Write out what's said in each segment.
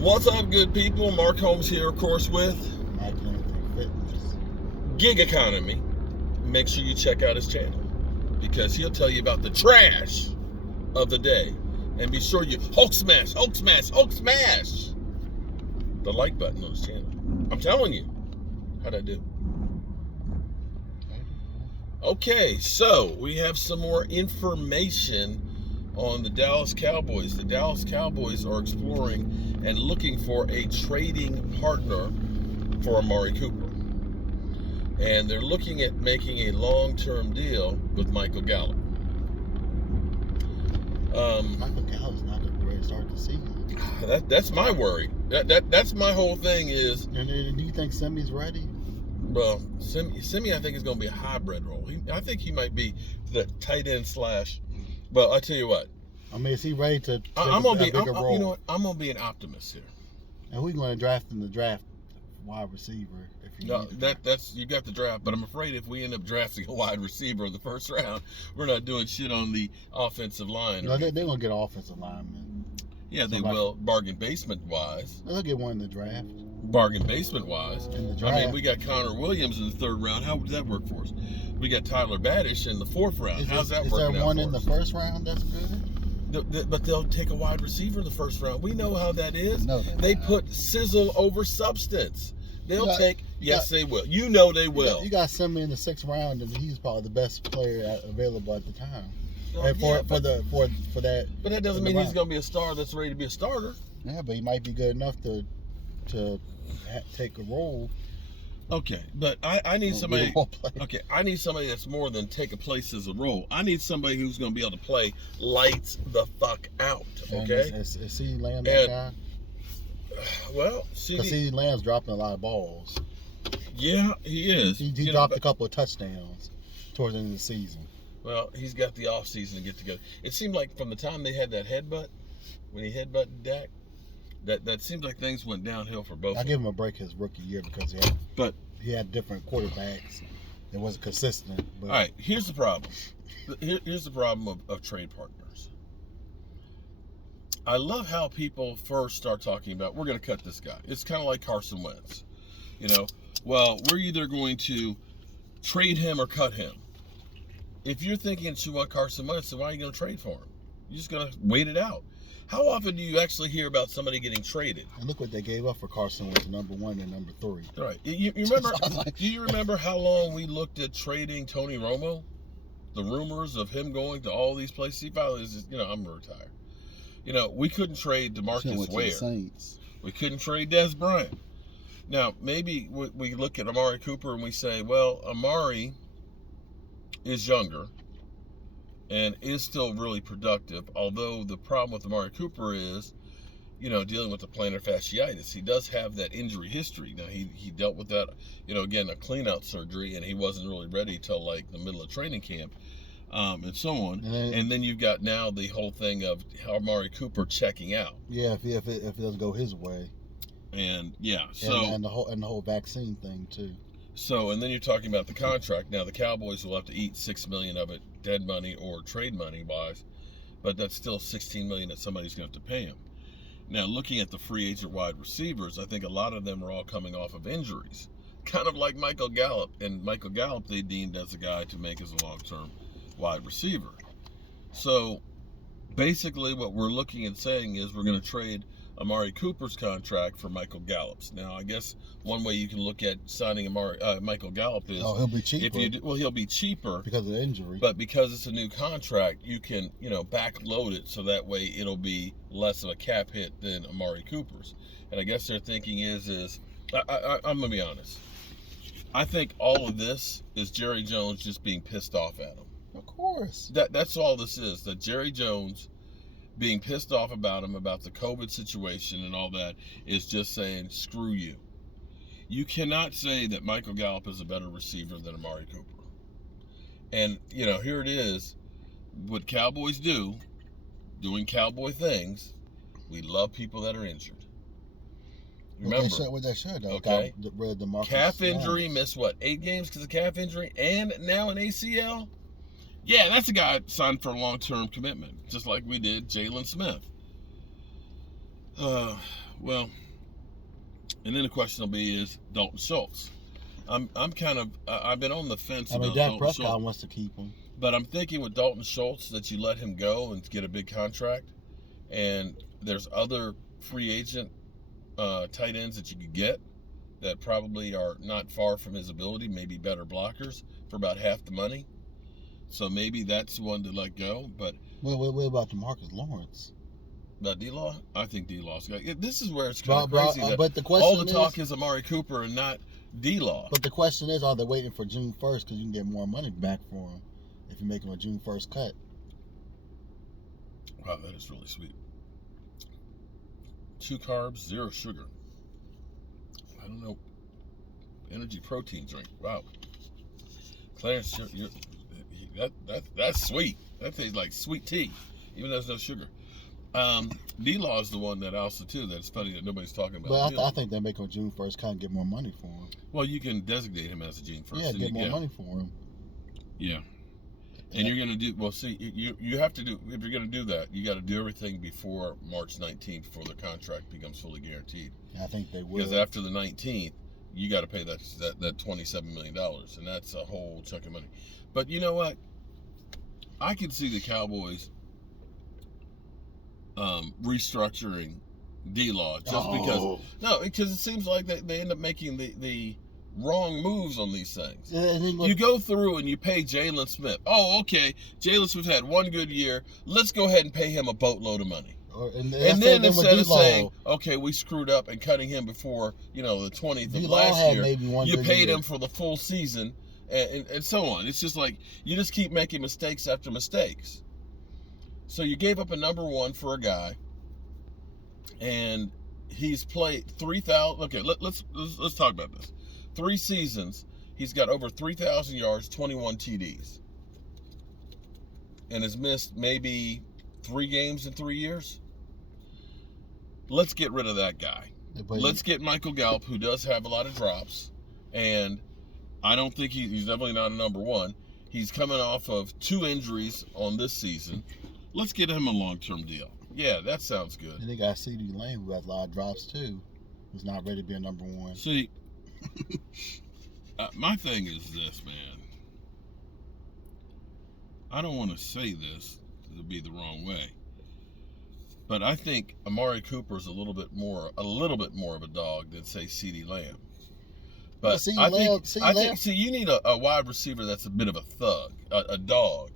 What's up, good people? Mark Holmes here, of course, with Gig Economy. Make sure you check out his channel because he'll tell you about the trash of the day. And be sure you Hulk smash the like button on his channel. I'm telling you. How'd I do? Okay, so we have some more information on the Dallas Cowboys. The Dallas Cowboys are exploring and looking for a trading partner for Amari Cooper. And they're looking at making a long-term deal with Michael Gallup. Michael Gallup's not a great start to the season. That's my worry. That's my whole thing is... And do you think Semi's ready? Well, Semi I think is going to be a hybrid role. I think he might be the tight end slash... Well, I tell you what. I mean, is he ready to I'm gonna be, bigger role? You know what? I'm going to be an optimist here. And who's going to draft in the draft? Wide receiver. If you No, that's you got the draft, but I'm afraid if we end up drafting a wide receiver in the first round, we're not doing shit on the offensive line. No, they're going to get offensive linemen. Yeah, they will. Bargain basement wise. They'll get one in the draft. Bargain basement wise. In the draft. I mean, we got Connor Williams in the third round. How would that work for us? We got Tyler Badish in the fourth round. How's that working out for us? Is there one in the first round that's good? But they'll take a wide receiver in the first round. We know how that is. No, they put sizzle over substance. They'll take. Yes, they will. You know they will. You got Semi in the sixth round, and he's probably the best player available at the time. And for that. But that doesn't mean he's going to be a star that's ready to be a starter. Yeah, but he might be good enough to take a role. Okay, but I need somebody. Okay, I need somebody that's more than take a place as a role. I need somebody who's going to be able to play lights the fuck out. Okay. Is CeeDee Lamb that guy? Well, because CeeDee Lamb's dropping a lot of balls. Yeah, he is. He dropped a couple of touchdowns towards the end of the season. Well, he's got the off season to get together. It seemed like from the time they had that headbutt, when he headbutted Dak, that seems like things went downhill for both. I give him a break his rookie year because he had different quarterbacks. It wasn't consistent. But. All right, here's the problem. Here's the problem of trade partners. I love how people first start talking about, we're going to cut this guy. It's kind of like Carson Wentz. You know, well, we're either going to trade him or cut him. If you're thinking you want Carson Wentz, then why are you going to trade for him? You're just going to wait it out. How often do you actually hear about somebody getting traded? And look what they gave up for Carson Wentz, number 1 and number 3. All right. You remember? Do you remember how long we looked at trading Tony Romo? The rumors of him going to all these places. He finally is, I'm retired. We couldn't trade DeMarcus Ware. We couldn't trade Dez Bryant. Now, maybe we look at Amari Cooper and we say, well, Amari is younger and is still really productive, although the problem with Amari Cooper is, dealing with the plantar fasciitis. He does have that injury history. Now, he dealt with that, again, a clean-out surgery, and he wasn't really ready till, like, the middle of training camp, and so on. And then you've got now the whole thing of Amari Cooper checking out. Yeah, if it doesn't go his way. And, yeah, and the whole vaccine thing, too. So, and then you're talking about the contract. Now, the Cowboys will have to eat $6 million of it, dead money or trade money wise, but that's still $16 million that somebody's going to have to pay him. Now, looking at the free agent wide receivers, I think a lot of them are all coming off of injuries, kind of like Michael Gallup. And Michael Gallup they deemed as a guy to make as a long-term wide receiver. So, basically, what we're looking at saying is we're going to trade Amari Cooper's contract for Michael Gallup's. Now, I guess one way you can look at signing Michael Gallup is... he'll be cheaper. He'll be cheaper. Because of the injury. But because it's a new contract, you can, backload it so that way it'll be less of a cap hit than Amari Cooper's. And I guess their thinking is I'm going to be honest. I think all of this is Jerry Jones just being pissed off at him. Of course. That's all this is. That Jerry Jones... being pissed off about him, about the COVID situation and all that, is just saying, screw you. You cannot say that Michael Gallup is a better receiver than Amari Cooper. And, here it is. What Cowboys do, doing Cowboy things, we love people that are injured. Remember. What they should, though. Okay. Calf injury, missed 8 games because of calf injury, and now an ACL? Yeah, that's a guy signed for a long-term commitment, just like we did Jalen Smith. Well, and then the question will be is Dalton Schultz. I've been on the fence about Dak Dalton Prescott Schultz, wants to keep him. but I'm thinking with Dalton Schultz that you let him go and get a big contract, and there's other free agent tight ends that you could get that probably are not far from his ability, maybe better blockers for about half the money. So maybe that's one to let go. But what about DeMarcus Lawrence? About D-Law? I think D-Law's got. This is where it's kind of crazy. But the question all the talk is Amari Cooper and not D-Law. But the question is, are they waiting for June 1st because you can get more money back for him if you make him a June 1st cut? Wow, that is really sweet. 2 carbs, 0 sugar. I don't know. Energy protein drink. Wow. Clarence, that's sweet. That tastes like sweet tea, even though there's no sugar. D-Law is the one that also too. That's funny that nobody's talking about. But I think they make him June 1st, kind of get more money for him. Well, you can designate him as a June 1st. Yeah, get more money for him. Yeah. And you're gonna do well. See, you have to do if you're gonna do that. You got to do everything before March 19th, before the contract becomes fully guaranteed. I think they will. Because after the 19th, you got to pay that $27 million, and that's a whole chunk of money. But you know what? I can see the Cowboys restructuring D-Law because it seems like they end up making the wrong moves on these things. You go through and you pay Jalen Smith. Oh, okay, Jalen Smith had one good year. Let's go ahead and pay him a boatload of money. And then instead of saying, okay, we screwed up and cutting him before the 20th of last year, you paid him for the full season and so on. It's just like you just keep making mistakes after mistakes. So you gave up a number 1 for a guy, and he's played 3,000. Okay, let's talk about this. 3 seasons, he's got over 3,000 yards, 21 TDs, and has missed maybe 3 games in 3 years. Let's get rid of that guy. Let's get Michael Gallup, who does have a lot of drops, and I don't think he's definitely not a number 1. He's coming off of 2 injuries on this season. Let's get him a long-term deal. Yeah, that sounds good. And they got CeeDee Lamb, who has a lot of drops too, who's not ready to be a number 1. See, my thing is this, man. I don't want to say this to be the wrong way, but I think Amari Cooper is a little bit more of a dog than say CeeDee Lamb. But I think you need a wide receiver that's a bit of a thug, a dog.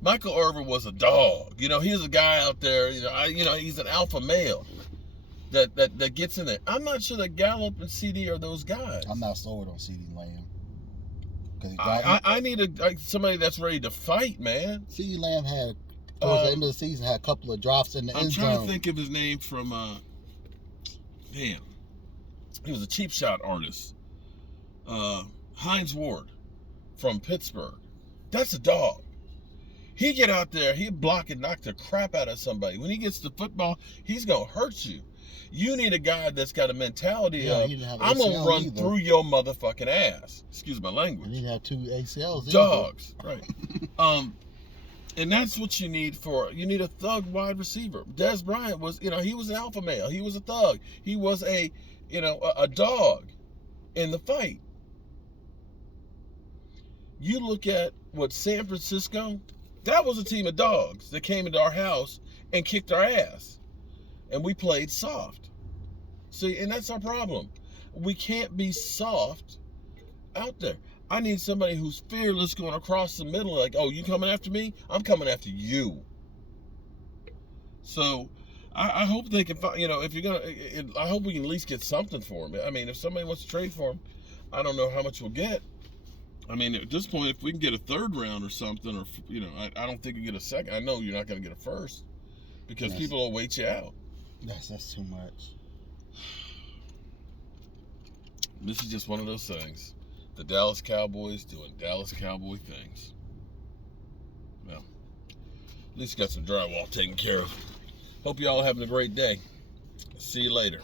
Michael Irvin was a dog. He was a guy out there. He's an alpha male that gets in there. I'm not sure that Gallup and CD are those guys. I'm not sold on CeeDee Lamb. I need somebody that's ready to fight, man. CeeDee Lamb had towards the end of the season had a couple of drops in the end zone. I'm trying to think of his name from. He was a cheap shot artist. Hines Ward from Pittsburgh. That's a dog. He get out there, he block and knock the crap out of somebody. When he gets the football, he's gonna hurt you. You need a guy that's got a mentality of, I'm gonna run through your motherfucking ass. Excuse my language. He didn't have 2 ACLs. Dogs, right? And that's what you need you need a thug wide receiver. Des Bryant was, he was an alpha male. He was a thug. He was a dog in the fight. You look at what San Francisco. That was a team of dogs that came into our house and kicked our ass. And we played soft. See, and that's our problem. We can't be soft out there. I need somebody who's fearless going across the middle like, oh, you coming after me? I'm coming after you. So I hope they can find, if you're going to, I hope we can at least get something for him. I mean, if somebody wants to trade for him, I don't know how much we'll get. I mean, at this point, if we can get a 3rd round or something, or I don't think you get a second. I know you're not going to get a first because people will wait you out. That's too much. This is just one of those things. The Dallas Cowboys doing Dallas Cowboy things. Well, at least got some drywall taken care of. Hope y'all are having a great day. See you later.